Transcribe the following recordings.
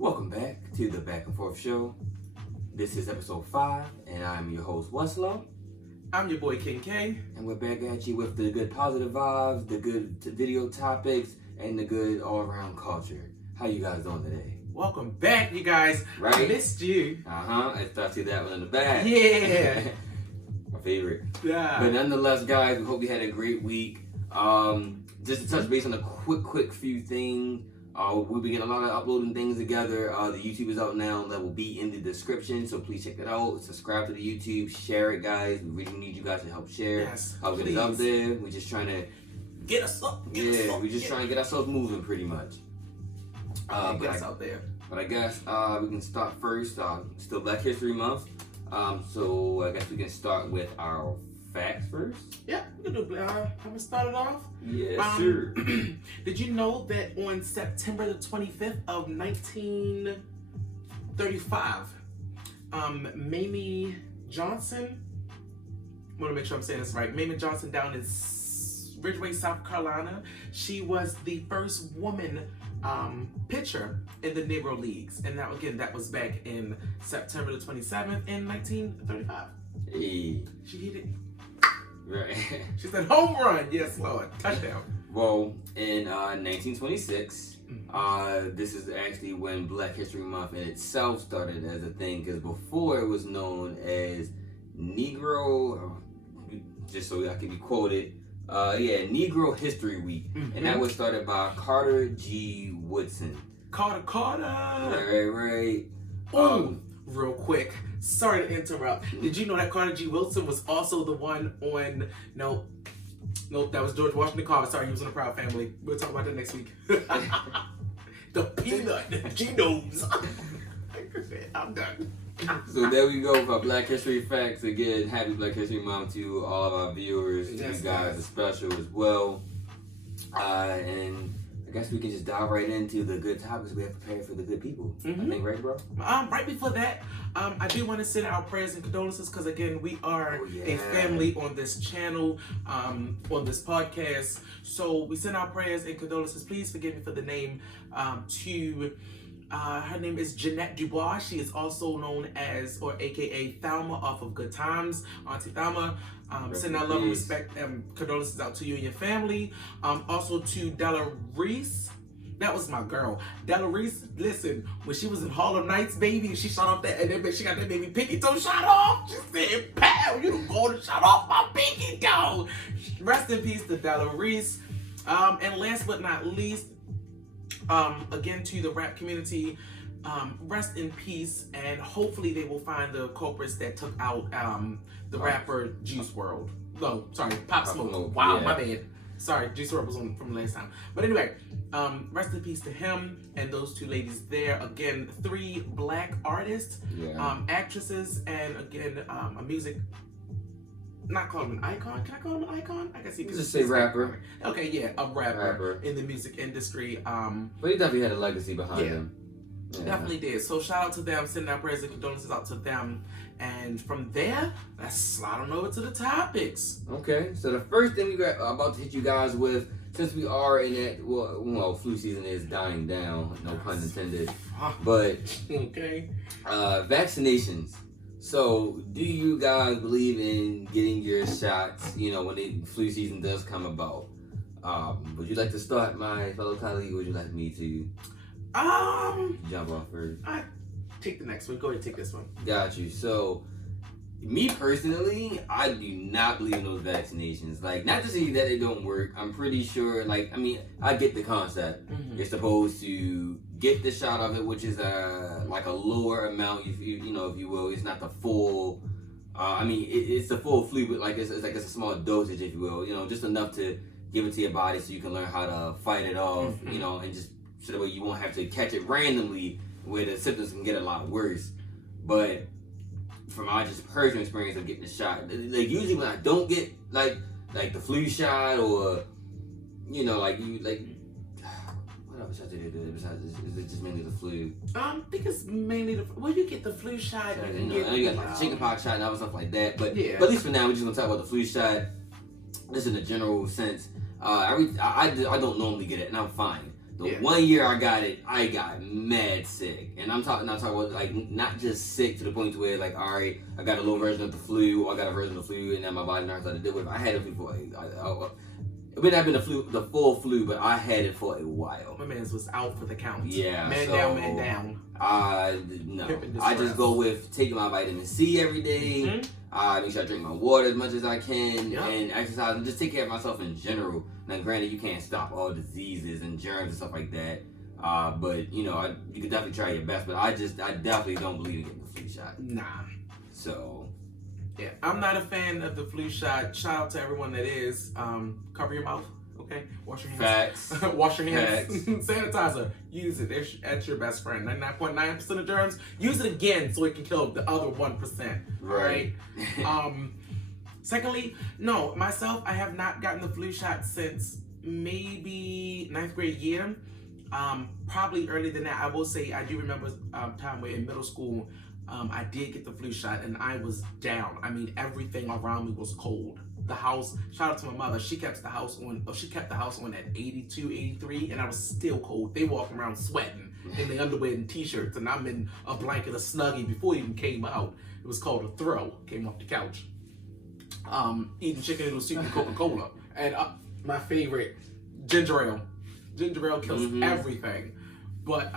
Welcome back to the Back and Forth Show. This is episode 5, and I'm your host, Weslow. I'm your boy, King K. And we're back at you with the good positive vibes, the good video topics, and the good all-around culture. How you guys doing today? Welcome back, you guys. Right? I missed you. I thought you that one in the back. Yeah. My favorite. Yeah. But nonetheless, guys, we hope you had a great week. Just to touch base on a quick few things. We'll be getting a lot of uploading things together. The YouTube is out now. That will be in the description, so please check it out. Subscribe to the YouTube. Share it, guys. We really need you guys to help share. Yes, Help get it up there. We're just trying to get us up. we're just trying to get ourselves moving, pretty much. Get us out there. But I guess we can start first. Still Black History Month. So I guess we can start with our facts first. Yeah, we can do. Have we started off? Yeah, sure. Did you know that on September the 25th of 1935, Mamie Johnson, I want to make sure I'm saying this right, Mamie Johnson down in Ridgeway, South Carolina, she was the first woman pitcher in the Negro Leagues. And now again, that was back in September the 27th in 1935. Hey. She hit it. Right. She said, home run. Yes, Lord. Touchdown. Well, in 1926, this is actually when Black History Month in itself started as a thing, because before it was known as Negro, just so I can be quoted, Negro History Week. Mm-hmm. And that was started by Carter G. Woodson. Carter. Right. Real quick, sorry to interrupt. Did you know that Carter G. Woodson was also the one on, nope, that was George Washington Carver. Sorry, he was in a Proud Family. We'll talk about that next week. The peanut, Genomes. I'm done. So there we go for Black History Facts. Again, happy Black History Month to all of our viewers. Yes, you guys are special as well. And I guess we can just dive right into the good topics we have prepared for the good people. Mm-hmm. I think, right, bro? Right before that, I do want to send our prayers and condolences because, again, we are a family on this channel, on this podcast. So we send our prayers and condolences. Please forgive me for the name to... her name is Jeanette Dubois. She is also known as, or AKA Thelma off of Good Times, Auntie Thelma. Send our love and respect and condolences out to you and your family. Also to Della Reese. That was my girl. Della Reese, listen, when she was in Harlem Nights, baby, she shot off that, and then she got that baby pinky toe shot off. She said, pow, you done go to shot off my pinky toe. Rest in peace to Della Reese. And last but not least, again to the rap community, rest in peace, and hopefully they will find the culprits that took out the rapper Juice WRLD. No, sorry, Pop Smoke. Wow, my bad. Sorry, Juice WRLD was on from last time. But anyway, rest in peace to him and those two ladies there. Again, 3 black artists, actresses, and again, a music. Not call him an icon. Can I call him an icon? I guess he could just say rapper. Okay, yeah, a rapper in the music industry. But he definitely had a legacy behind him. Yeah. Definitely did. So shout out to them. Send our prayers and condolences out to them. And from there, let's slide on over to the topics. Okay, so the first thing we got about to hit you guys with, since we are in that, well, flu season is dying down, no pun intended. But okay, vaccinations. So, do you guys believe in getting your shots, when the flu season does come about? Would you like to start, my fellow colleague, or would you like me to jump off first? I take the next one. Go ahead and take this one. Got you. So, me personally, I do not believe in those vaccinations. Like, not to say that it don't work. I'm pretty sure, I get the concept. Mm-hmm. You're supposed to get the shot of it, which is a lower amount, if you will. It's not the full. It's the full flu, but it's a small dosage, if you will. Just enough to give it to your body so you can learn how to fight it off. Mm-hmm. And just so that way you won't have to catch it randomly, where the symptoms can get a lot worse. But from my just personal experience of getting the shot, usually when I don't get like the flu shot, or what other shots do they do besides this? Is it just mainly the flu? I think it's mainly you get the flu shot. I know you got the chickenpox shot and other stuff like that. But at least for now, we're just gonna talk about the flu shot. Just in a general sense. I don't normally get it, and I'm fine. The 1 year I got it, I got mad sick. And I'm talking about like not just sick to the point to where like, all right, I got a little version of the flu, or I got a version of the flu, and then my body learns how to deal with it. I had it before. It may not have been the full flu, but I had it for a while. My man's was out for the count. Yeah. Man down. No. I just go with taking my vitamin C every day. Mm-hmm. Make sure I drink my water as much as I can, Yep. and exercise, and just take care of myself in general. Now, granted, you can't stop all diseases and germs and stuff like that. But you know, you can definitely try your best. But I definitely don't believe in getting the flu shot. Nah. So. Yeah, I'm not a fan of the flu shot. Shout out to everyone that is. Cover your mouth, okay? Wash your hands. Facts. Wash your hands. Facts. Sanitizer. Use it. That's your best friend. 99.9% of germs. Use it again so it can kill the other 1%. Right. Secondly, no, myself, I have not gotten the flu shot since maybe 9th grade year. Probably earlier than that. I will say I do remember time where in middle school, I did get the flu shot and I was down. I mean, everything around me was cold. The house, shout out to my mother, she kept the house on at 82, 83, and I was still cold. They walking around sweating in the underwear and t-shirts, and I'm in a blanket, a Snuggie before it even came out. It was called a throw, came off the couch. Eating chicken noodle soup and Coca-Cola. And my favorite, ginger ale. Ginger ale kills everything. But,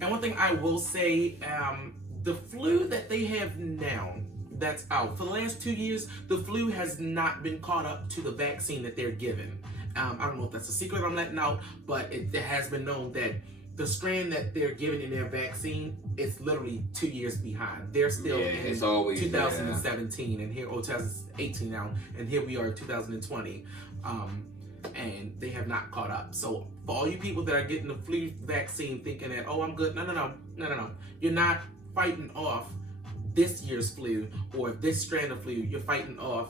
and one thing I will say, the flu that they have now that's out, for the last 2 years, the flu has not been caught up to the vaccine that they're given. I don't know if that's a secret I'm letting out, but it has been known that the strain that they're giving in their vaccine is literally 2 years behind. They're still in 2017 and here, 2018 now, and here we are in 2020. And they have not caught up. So for all you people that are getting the flu vaccine thinking that, oh, I'm good. No. You're not fighting off this year's flu or this strand of flu. You're fighting off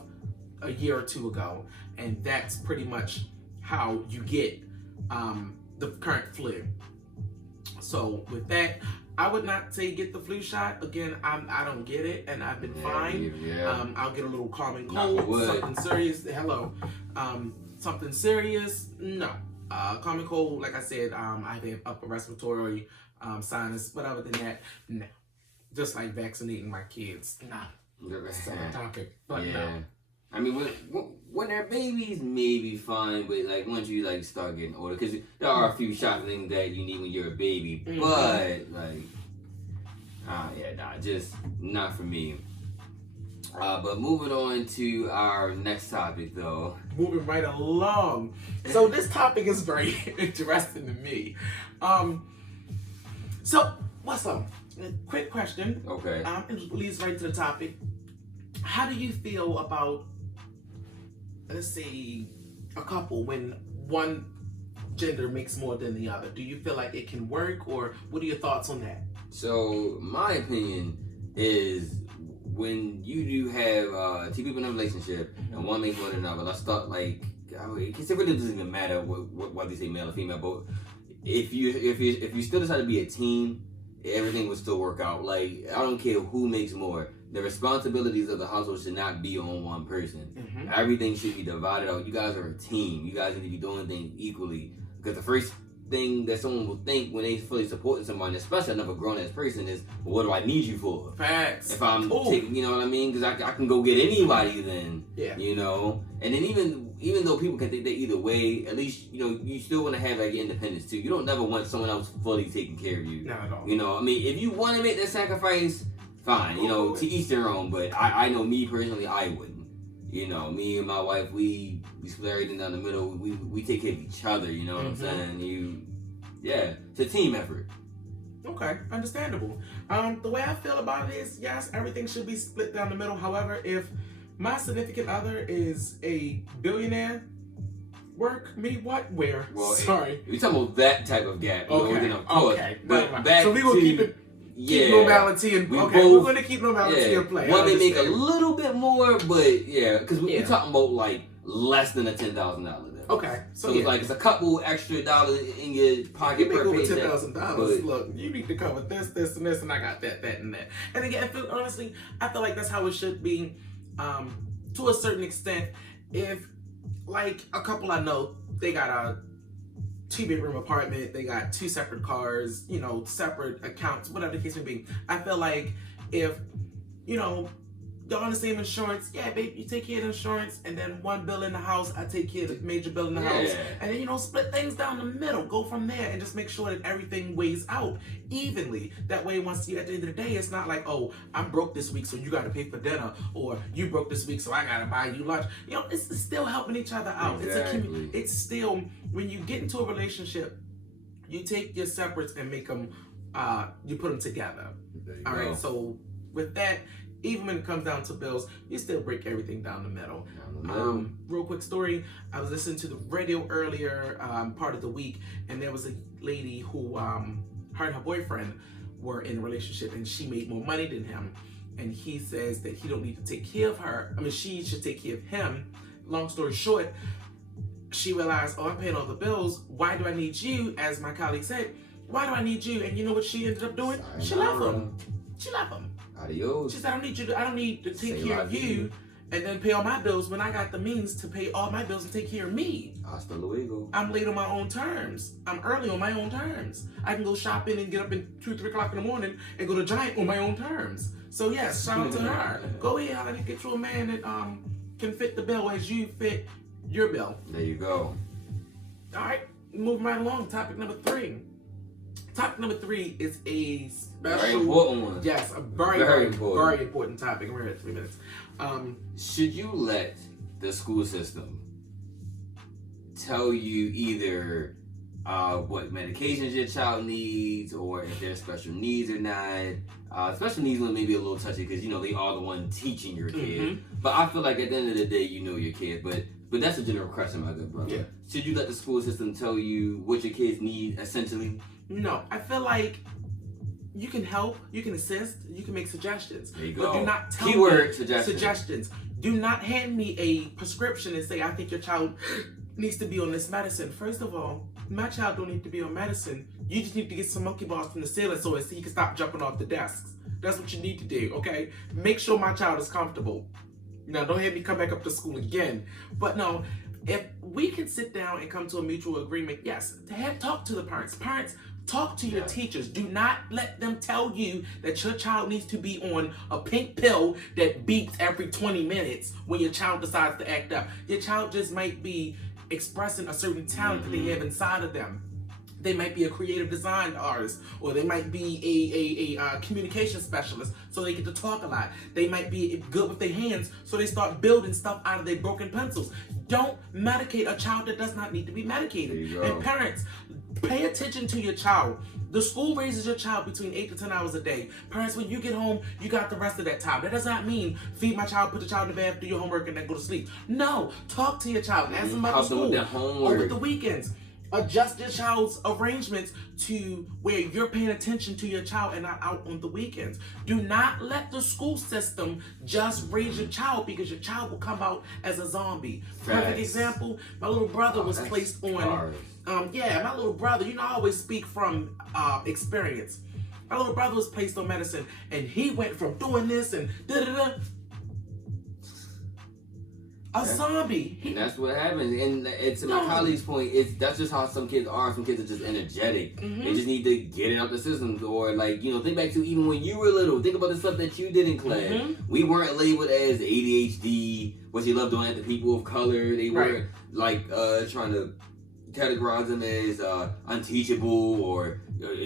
a year or two ago. And that's pretty much how you get the current flu. So with that, I would not say get the flu shot. Again, I don't get it, and I've been fine. Yeah. I'll get a little common cold, something serious. Something serious? No. Common cold, like I said, I have upper respiratory sinus, but other than that, no. Just like vaccinating my kids, nah. Same topic, but no. I mean, when they're babies, maybe fine, but like once you like start getting older, because there are a few shot things that you need when you're a baby, but like, just not for me. But moving on to our next topic, though. Moving right along. So this topic is very interesting to me. So what's up? Quick question. Okay. It leads right to the topic. How do you feel about, let's say, a couple when one gender makes more than the other? Do you feel like it can work, or what are your thoughts on that? So my opinion is, when you do have two people in a relationship and one makes more than another, let's start like, because it really doesn't even matter what they say, male or female, but if you still decide to be a team, everything will still work out. Like, I don't care who makes more. The responsibilities of the household should not be on one person. Everything should be divided out. You guys are a team. You guys need to be doing things equally. Because the first thing that someone will think when they fully supporting somebody, especially another grown-ass person, is, well, what do I need you for? Facts. If I'm taking, you know what I mean? Because I can go get anybody then. Yeah. You know? And then even though people can think that either way, at least, you know, you still want to have like independence too. You don't never want someone else fully taking care of you. Not at all. You know, I mean, if you want to make that sacrifice, fine. You know, to each their own. But I know me personally, I wouldn't. You know, me and my wife, we split everything down the middle. We take care of each other, you know what I'm saying? It's a team effort. Okay, understandable. The way I feel about it is, yes, everything should be split down the middle. However, if my significant other is a billionaire, work, me, what, where? Well, sorry. We're talking about that type of gap. Okay. But back so we will keep it. Keep normality in play. We're going to keep normality in play. One may make a little bit more, but because we're talking about like less than a $10,000 limit. Okay, so it's like it's a couple extra dollars in your pocket per paycheck. $10,000. Look, you need to cover this, and this, and I got that, and that. And again, honestly, I feel like that's how it should be. To a certain extent, if like a couple I know, they got a 2-bedroom apartment. They got 2 separate cars, separate accounts, whatever the case may be. I feel like if, y'all on the same insurance, yeah, babe, you take care of the insurance, and then one bill in the house, I take care of the major bill in the house. And then, split things down the middle. Go from there and just make sure that everything weighs out evenly. That way, once you, at the end of the day, it's not like, oh, I'm broke this week, so you got to pay for dinner, or you broke this week, so I got to buy you lunch. It's still helping each other out. Exactly. It's still, when you get into a relationship, you take your separates and make them, you put them together. All right, so with that, even when it comes down to bills, you still break everything down the middle. Real quick story. I was listening to the radio earlier part of the week, and there was a lady who, her and her boyfriend were in a relationship, and she made more money than him. And he says that he don't need to take care of her. I mean, she should take care of him. Long story short, she realized, oh, I'm paying all the bills. Why do I need you? As my colleague said, why do I need you? And you know what she ended up doing? She left him. She left him. Adios. She said, I don't need to take care of you and then pay all my bills when I got the means to pay all my bills and take care of me. Hasta luego. I'm late on my own terms. I'm early on my own terms. I can go shopping and get up at 2, 3 o'clock in the morning and go to Giant on my own terms. So yes, shout out to her. Go ahead, honey, get you a man that can fit the bill as you fit your bill. There you go. All right, moving right along. Topic number 3. Topic number 3 is a special, very important one. Yes, a very important topic. We're at 3 minutes. Should you let the school system tell you either what medications your child needs, or if there's special needs or not? Special needs one may be a little touchy because they are the one teaching your kid. Mm-hmm. But I feel like at the end of the day, you know your kid. But that's a general question, my good brother. Yeah. Should you let the school system tell you what your kids need, essentially? No, I feel like you can help, you can assist, you can make suggestions. There you go. But do not tell Keyword me suggestions. Do not hand me a prescription and say, I think your child needs to be on this medicine. First of all, my child don't need to be on medicine. You just need to get some monkey bars from the ceiling so he can stop jumping off the desks. That's what you need to do, okay? Make sure my child is comfortable. Now, don't have me come back up to school again. But no, if we can sit down and come to a mutual agreement, yes, talk to the parents. Parents, talk to your teachers. Do not let them tell you that your child needs to be on a pink pill that beeps every 20 minutes when your child decides to act up. Your child just might be expressing a certain talent that they have inside of them. They might be a creative design artist, or they might be a communication specialist, so they get to talk a lot. They might be good with their hands, so they start building stuff out of their broken pencils. Don't medicate a child that does not need to be medicated. And parents, pay attention to your child. The school raises your child between 8 to 10 hours a day. Parents, when you get home, you got the rest of that time. That does not mean feed my child, put the child in the bath, do your homework, and then go to sleep. No, talk to your child. Ask them about the school over the weekends. Adjust your child's arrangements to where you're paying attention to your child and not out on the weekends. Do not let the school system just raise your child, because your child will come out as a zombie. Perfect example, my little brother was placed on, my little brother, I always speak from experience. My little brother was placed on medicine, and he went from doing this and da-da-da, zombie. And that's what happens. And to my colleague's point, that's just how some kids are. Some kids are just energetic. They just need to get it out the system. Or think back to even when you were little. Think about the stuff that you did in class. We weren't labeled as ADHD, what you love doing at the people of color. They weren't trying to categorize them as unteachable or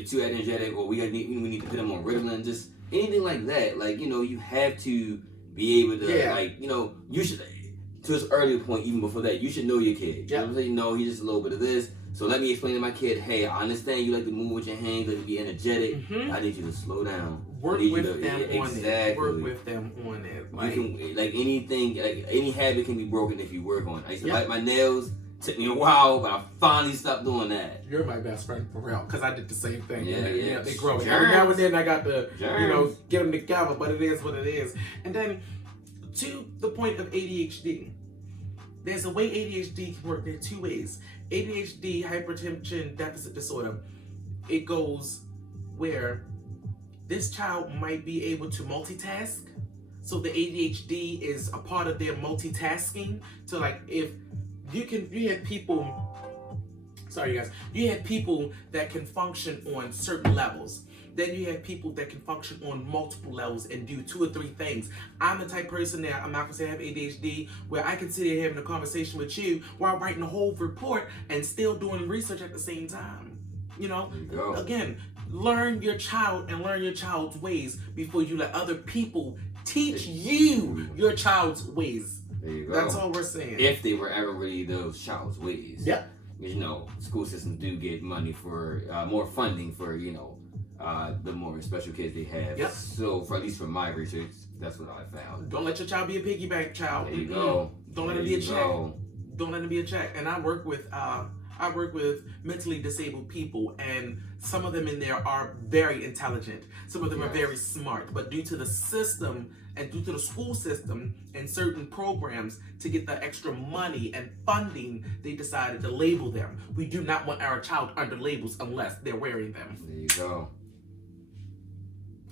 too energetic, or we need to put them on Ritalin. Just anything like that. You have to be able to you should. To his earlier point, even before that, you should know your kid. You know what I'm saying? No, he's just a little bit of this. So let me explain to my kid, hey, I understand you like to move with your hands, like to be energetic. I need you to slow down. Work with them on it. Work with them on it. You can, anything, any habit can be broken if you work on it. I used to bite my nails. Took me a while, but I finally stopped doing that. You're my best friend for real, because I did the same thing. Yeah, they grow. Every now and then I got to, get them together, but it is what it is. And then, to the point of ADHD, there's a way ADHD can work. There are 2 ways. ADHD, hypertension deficit disorder, it goes where this child might be able to multitask. So the ADHD is a part of their multitasking. So if you have people, sorry guys, you have people that can function on certain levels. Then you have people that can function on multiple levels and do 2 or 3 things. I'm the type of person that, I'm not gonna say I have ADHD, where I can sit here having a conversation with you while writing a whole report and still doing research at the same time. You know, again, learn your child and learn your child's ways before you let other people teach you your child's ways. There you go. That's all we're saying. If they were ever really those child's ways. Yep. You know, school systems do get money for more funding for, you know, the more special kids they have. Yep. So, for at least from my research, that's what I found. Don't let your child be a piggy bank child. There you go. Don't let it be a check. Don't let it be a check. And I work with mentally disabled people, and some of them in there are very intelligent. Some of them are very smart, but due to the system and due to the school system and certain programs to get the extra money and funding, they decided to label them. We do not want our child under labels unless they're wearing them. There you go.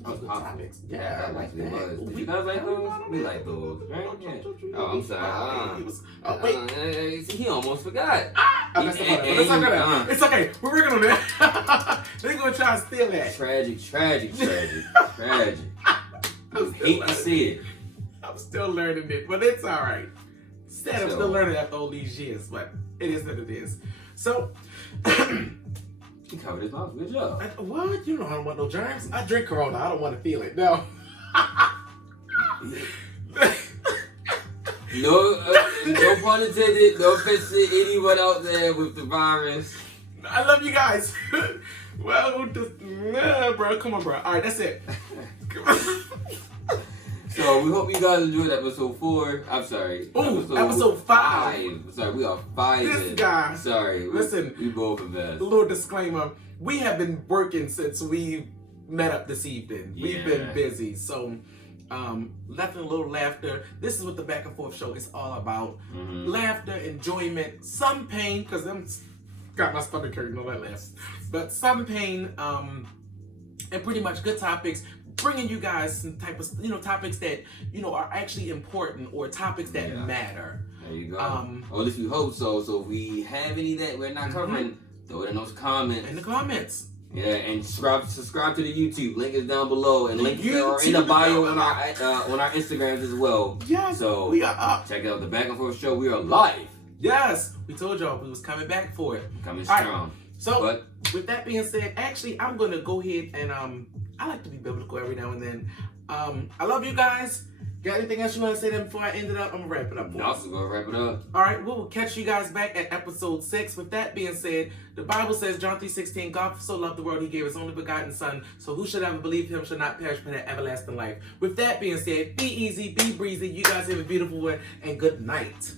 Those good topics. Yeah, I like that. Did you guys like those? We like those, right? Yeah. Oh, I'm sorry. He almost forgot. It's okay. We're working on that. They're gonna try to steal that. Tragic. I hate to see it. I'm still learning it, but it's all right. Sad I'm still learning after all these years, but it is what it is. So. He covered his mouth. Good job. What? You know I don't want no germs. I drink Corona. I don't want to feel it. No. No pun intended. No offense to anyone out there with the virus. I love you guys. Well, bro, come on, bro. All right, that's it. So we hope you guys enjoyed episode 4. I'm sorry. Ooh, episode 5. Sorry, we are 5. This guy. Sorry. Listen. We both invest. A little disclaimer. We have been working since we met up this evening. Yeah. We've been busy. So, laughter, a little laughter. This is what the Back and Forth show is all about. Mm-hmm. Laughter, enjoyment, some pain, because I'm got my stomach hurting all that laughs. But some pain, and pretty much good topics. Bringing you guys some type of, topics that, are actually important or topics that matter. There you go. Or at least we hope so. So if we have any that we're not covering, throw it in those comments. In the comments. Yeah, and subscribe to the YouTube. Link is down below, and links are in the bio on our Instagrams as well. Yes. So we are up. Check out the Back and Forth show. We are live. Yes, we told y'all we was coming back for it. Coming strong. Right. So with that being said, actually I'm gonna go ahead and I like to be biblical every now and then. I love you guys. Got anything else you want to say then before I end it up? I'm gonna wrap it up. Also gonna wrap it up. All right, we'll catch you guys back at episode 6. With that being said, the Bible says, John 3:16, God so loved the world, he gave his only begotten son. So who should ever believe him shall not perish but have everlasting life. With that being said, be easy, be breezy. You guys have a beautiful one, and good night.